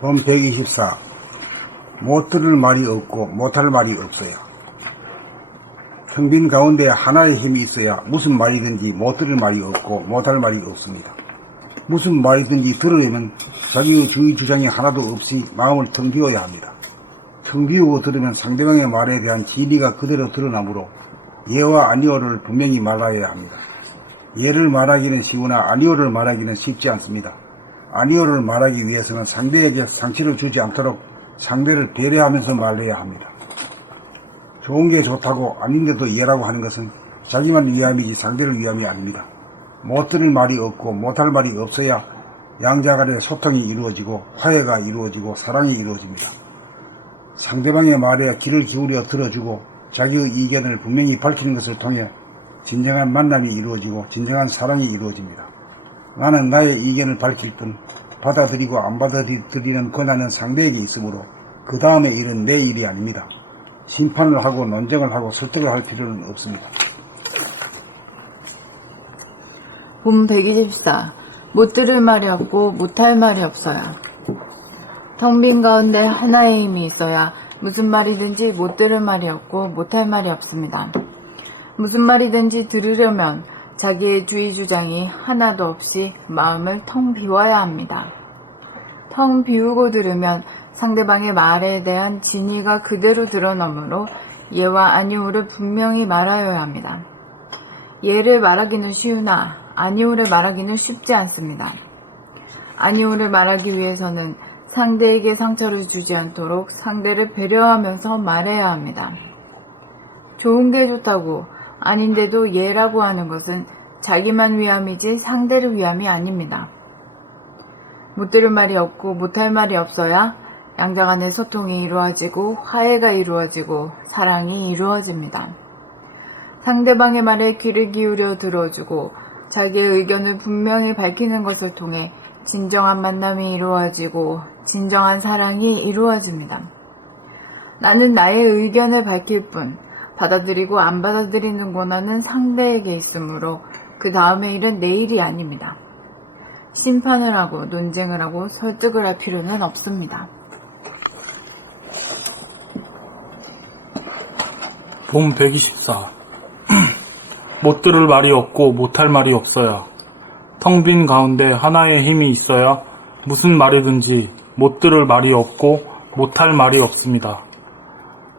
본 124. 못 들을 말이 없고 못할 말이 없어요. 텅 빈 가운데 하나의 힘이 있어야 무슨 말이든지 못 들을 말이 없고 못할 말이 없습니다. 무슨 말이든지 들으려면 자기의 주의 주장이 하나도 없이 마음을 텅 비워야 합니다. 텅 비우고 들으면 상대방의 말에 대한 진리가 그대로 드러나므로 예와 아니오를 분명히 말해야 합니다. 예를 말하기는 쉬우나 아니오를 말하기는 쉽지 않습니다. 아니오를 말하기 위해서는 상대에게 상처를 주지 않도록 상대를 배려하면서 말해야 합니다. 좋은 게 좋다고 아닌데도 예라고 하는 것은 자기만 위함이지 상대를 위함이 아닙니다. 못 들을 말이 없고 못할 말이 없어야 양자 간의 소통이 이루어지고 화해가 이루어지고 사랑이 이루어집니다. 상대방의 말에 귀를 기울여 들어주고 자기의 의견을 분명히 밝히는 것을 통해 진정한 만남이 이루어지고 진정한 사랑이 이루어집니다. 나는 나의 의견을 밝힐 뿐 받아들이고 안 받아들이는 권한은 상대에게 있으므로 그 다음의 일은 내 일이 아닙니다. 심판을 하고 논쟁을 하고 설득을 할 필요는 없습니다. 본 124. 못 들을 말이 없고 못할 말이 없어요. 텅 빈 가운데 하나의 힘이 있어야 무슨 말이든지 못 들을 말이 없고 못할 말이 없습니다. 무슨 말이든지 들으려면 자기의 주의 주장이 하나도 없이 마음을 텅 비워야 합니다. 텅 비우고 들으면 상대방의 말에 대한 진위가 그대로 드러나므로 예와 아니오를 분명히 말하여야 합니다. 예를 말하기는 쉬우나 아니오를 말하기는 쉽지 않습니다. 아니오를 말하기 위해서는 상대에게 상처를 주지 않도록 상대를 배려하면서 말해야 합니다. 좋은 게 좋다고 아닌데도 예라고 하는 것은 자기만 위함이지 상대를 위함이 아닙니다. 못 들을 말이 없고 못할 말이 없어야 양자 간의 소통이 이루어지고 화해가 이루어지고 사랑이 이루어집니다. 상대방의 말에 귀를 기울여 들어주고 자기의 의견을 분명히 밝히는 것을 통해 진정한 만남이 이루어지고 진정한 사랑이 이루어집니다. 나는 나의 의견을 밝힐 뿐 받아들이고 안 받아들이는 권한은 상대에게 있으므로 그 다음의 일은 내 일이 아닙니다. 심판을 하고 논쟁을 하고 설득을 할 필요는 없습니다. 본 124. 못 들을 말이 없고 못할 말이 없어요. 텅 빈 가운데 하나의 힘이 있어야 무슨 말이든지 못 들을 말이 없고 못할 말이 없습니다.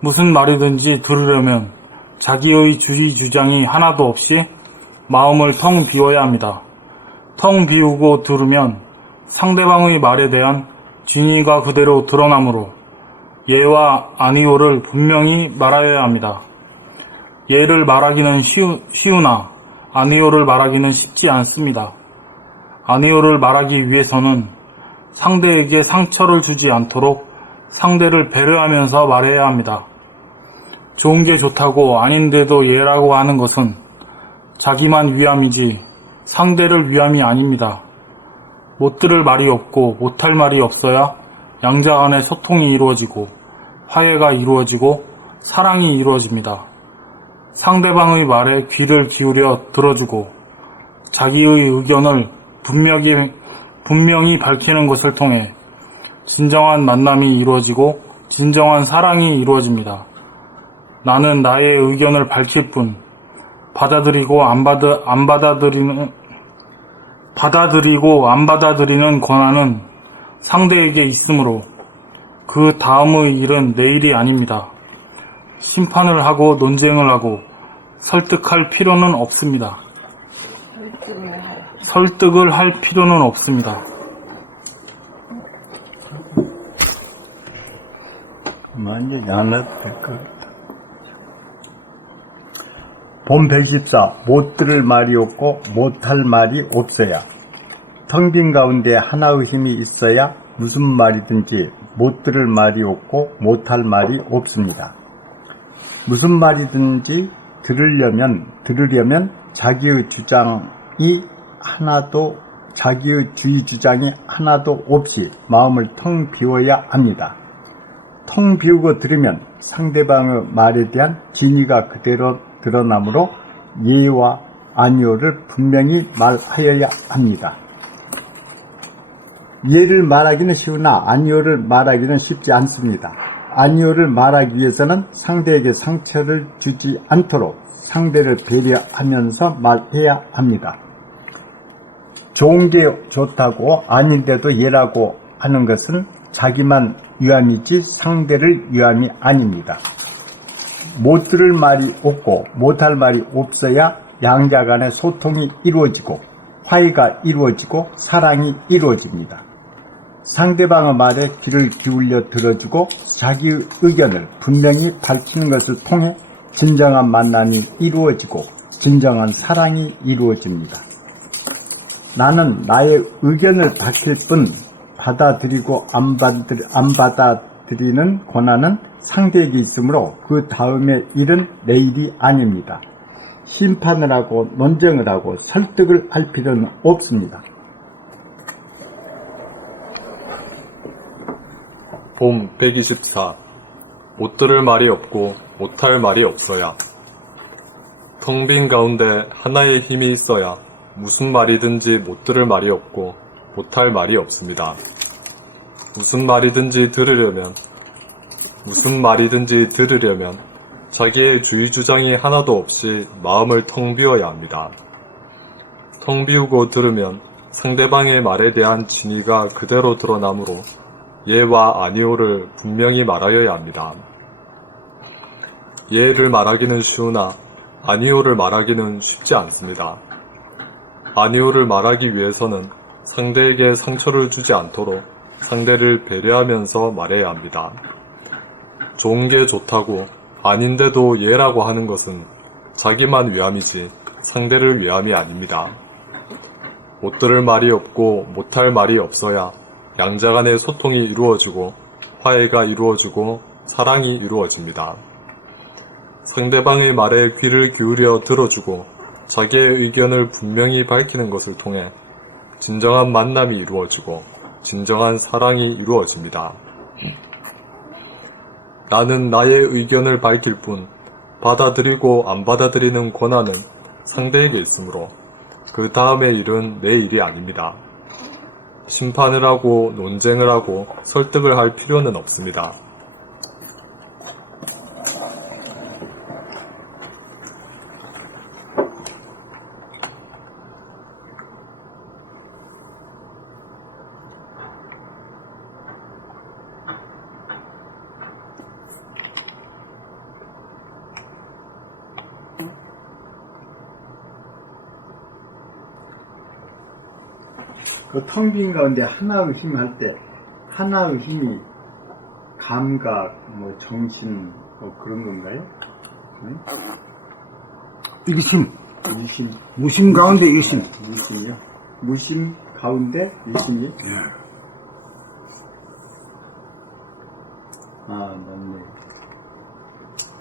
무슨 말이든지 들으려면 자기의 주의 주장이 하나도 없이 마음을 텅 비워야 합니다. 텅 비우고 들으면 상대방의 말에 대한 진위가 그대로 드러나므로 예와 아니오를 분명히 말하여야 합니다. 예를 말하기는 쉬우나 아니오를 말하기는 쉽지 않습니다. 아니오를 말하기 위해서는 상대에게 상처를 주지 않도록 상대를 배려하면서 말해야 합니다. 좋은 게 좋다고 아닌데도 예라고 하는 것은 자기만 위함이지 상대를 위함이 아닙니다. 못 들을 말이 없고 못할 말이 없어야 양자 간의 소통이 이루어지고 화해가 이루어지고 사랑이 이루어집니다. 상대방의 말에 귀를 기울여 들어주고 자기의 의견을 분명히 밝히는 것을 통해 진정한 만남이 이루어지고 진정한 사랑이 이루어집니다. 나는 나의 의견을 밝힐 뿐 받아들이고 안 받아들이는 권한은 상대에게 있으므로 그 다음의 일은 내 일이 아닙니다. 심판을 하고 논쟁을 하고 설득할 필요는 없습니다. 설득을 할 필요는 없습니다. 완전히 안 해도 될 것 같다. 본 114. 못 들을 말이 없고 못할 말이 없어야. 텅 빈 가운데 하나의 힘이 있어야 무슨 말이든지 못 들을 말이 없고 못할 말이 없습니다. 무슨 말이든지 들으려면 자기의 주의 주장이 하나도 없이 마음을 텅 비워야 합니다. 텅 비우고 들으면 상대방의 말에 대한 진위가 그대로 드러나므로 예와 아니오를 분명히 말하여야 합니다. 예를 말하기는 쉬우나 아니오를 말하기는 쉽지 않습니다. 아니오를 말하기 위해서는 상대에게 상처를 주지 않도록 상대를 배려하면서 말해야 합니다. 좋은 게 좋다고 아닌데도 예라고 하는 것은 자기만 위함이지 상대를 위함이 아닙니다. 못 들을 말이 없고 못할 말이 없어야 양자 간의 소통이 이루어지고 화해가 이루어지고 사랑이 이루어집니다. 상대방의 말에 귀를 기울여 들어주고 자기 의견을 분명히 밝히는 것을 통해 진정한 만남이 이루어지고 진정한 사랑이 이루어집니다. 나는 나의 의견을 밝힐 뿐 받아들이고 안 받아들이는 권한은 상대에게 있으므로 그 다음의 일은 내 일이 아닙니다. 심판을 하고 논쟁을 하고 설득을 할 필요는 없습니다. 봄 124. 못 들을 말이 없고 못할 말이 없어야. 텅 빈 가운데 하나의 힘이 있어야 무슨 말이든지 못 들을 말이 없고 못할 말이 없습니다. 무슨 말이든지 들으려면 자기의 주의 주장이 하나도 없이 마음을 텅 비워야 합니다. 텅 비우고 들으면 상대방의 말에 대한 진의가 그대로 드러나므로 예와 아니오를 분명히 말하여야 합니다. 예를 말하기는 쉬우나 아니오를 말하기는 쉽지 않습니다. 아니오를 말하기 위해서는 상대에게 상처를 주지 않도록 상대를 배려하면서 말해야 합니다. 좋은 게 좋다고 아닌데도 예라고 하는 것은 자기만 위함이지 상대를 위함이 아닙니다. 못 들을 말이 없고 못할 말이 없어야 양자 간의 소통이 이루어지고 화해가 이루어지고 사랑이 이루어집니다. 상대방의 말에 귀를 기울여 들어주고 자기의 의견을 분명히 밝히는 것을 통해 진정한 만남이 이루어지고 진정한 사랑이 이루어집니다. 나는 나의 의견을 밝힐 뿐 받아들이고 안 받아들이는 권한은 상대에게 있으므로 그 다음의 일은 내 일이 아닙니다. 심판을 하고 논쟁을 하고 설득을 할 필요는 없습니다. 그 텅 빈 가운데 하나의 힘 할 때 하나의 힘이 감각, 정신 그런 건가요? 응? 일심. 유심. 무심 가운데 일심. 유심이요? 무심 가운데 유심이? 예. 아, 맞네.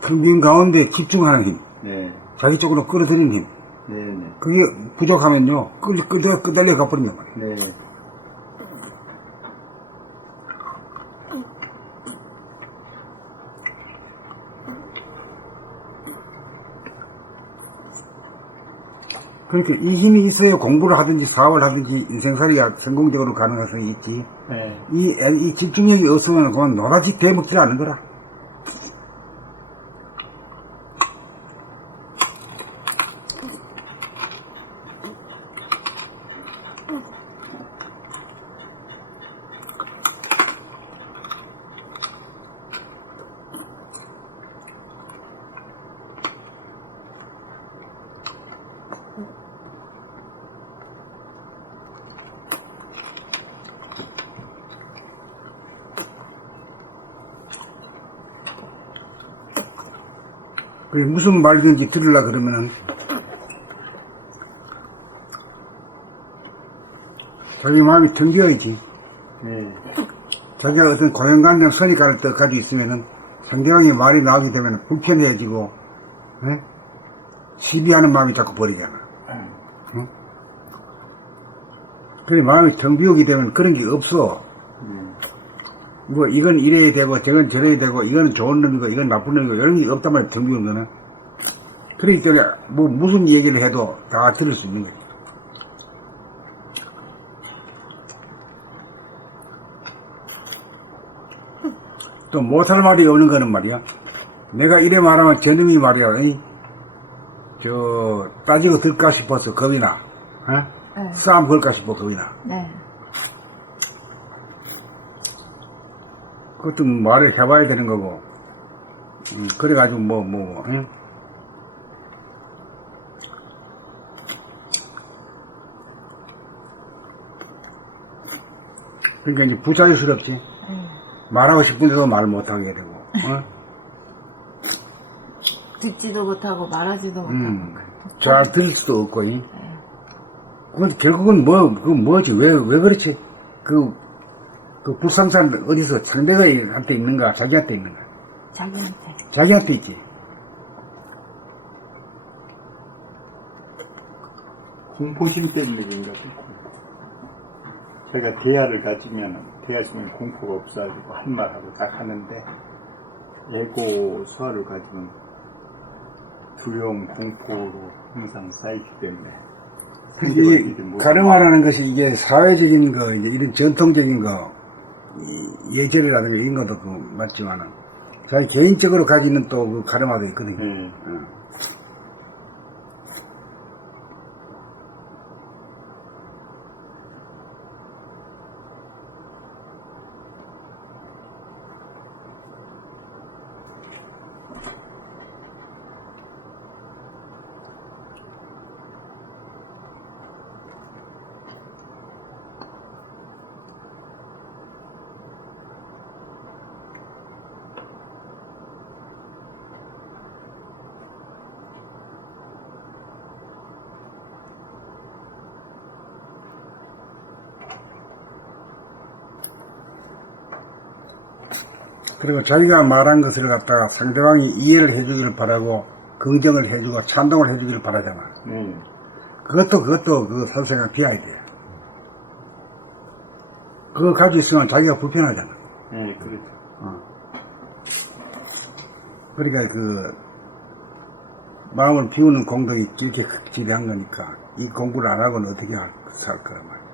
텅 빈 가운데 집중하는 힘. 네. 자기 쪽으로 끌어들이는 힘. 네네. 그게 부족하면요, 끄달려 가버린단 말이에요. 네. 그러니까 이 힘이 있어야 공부를 하든지 사업을 하든지 인생살이가 성공적으로 가능성이 있지. 네. 이 집중력이 없으면 그건 노다지 대먹질 않는 거라. 무슨 말이든지 들으려 그러면은 자기 마음이 텅 비어야지. 네. 자기가 어떤 고연관념 선입관을 또 가지고 있으면은 상대방의 말이 나오게 되면 불편해지고, 시비하는 마음이 자꾸 버리잖아. 응? 그래, 마음이 텅 비우게 되면 그런 게 없어. 뭐, 이건 이래야 되고, 저건 저래야 되고, 이건 좋은 놈이고, 이건 나쁜 놈이고, 이런 게 없단 말이야, 텅 비우는 거는. 그러기 때문에, 무슨 얘기를 해도 다 들을 수 있는 거지. 또 못할 말이 오는 거는 말이야. 내가 이래 말하면 저놈이 말이야. 따지고 들까 싶어서 겁이 나. 네. 싸움 걸까 싶어 겁이 나. 네. 그것도 말을 해봐야 되는 거고. 그래가지고 응? 그러니까 이제 부자유스럽지. 말하고 싶은데도 말 못하게 되고. 듣지도 못하고 말하지도 못하고. 잘 들을 수도 없고. 그건 결국은 뭐지? 왜 그렇지? 그 불상사는 어디서 상대가 한테 있는가? 자기한테 있는가? 자기한테. 자기한테 있지. 공포심 때문에 그런가 싶고. 제가 대화를 대하시면 공포가 없어가지고 한 말하고 딱 하는데, 예고 소화를 가지면 두려움, 공포로 항상 쌓이기 때문에. 이 가르마라는 것이 이게 사회적인 거, 이제 이런 전통적인 거, 예절이라든가 이런 것도 맞지만은, 자기 개인적으로 가지는 또 그 가르마도 있거든요. 네. 그리고 자기가 말한 것을 갖다가 상대방이 이해를 해주기를 바라고, 긍정을 해주고, 찬동을 해주기를 바라잖아. 그것도 그 사회생활 비하야 돼. 그거 가지고 있으면 자기가 불편하잖아. 네, 그렇죠. 그러니까 마음을 비우는 공덕이 이렇게 지대한 거니까 이 공부를 안 하고는 어떻게 살 거란 말이야.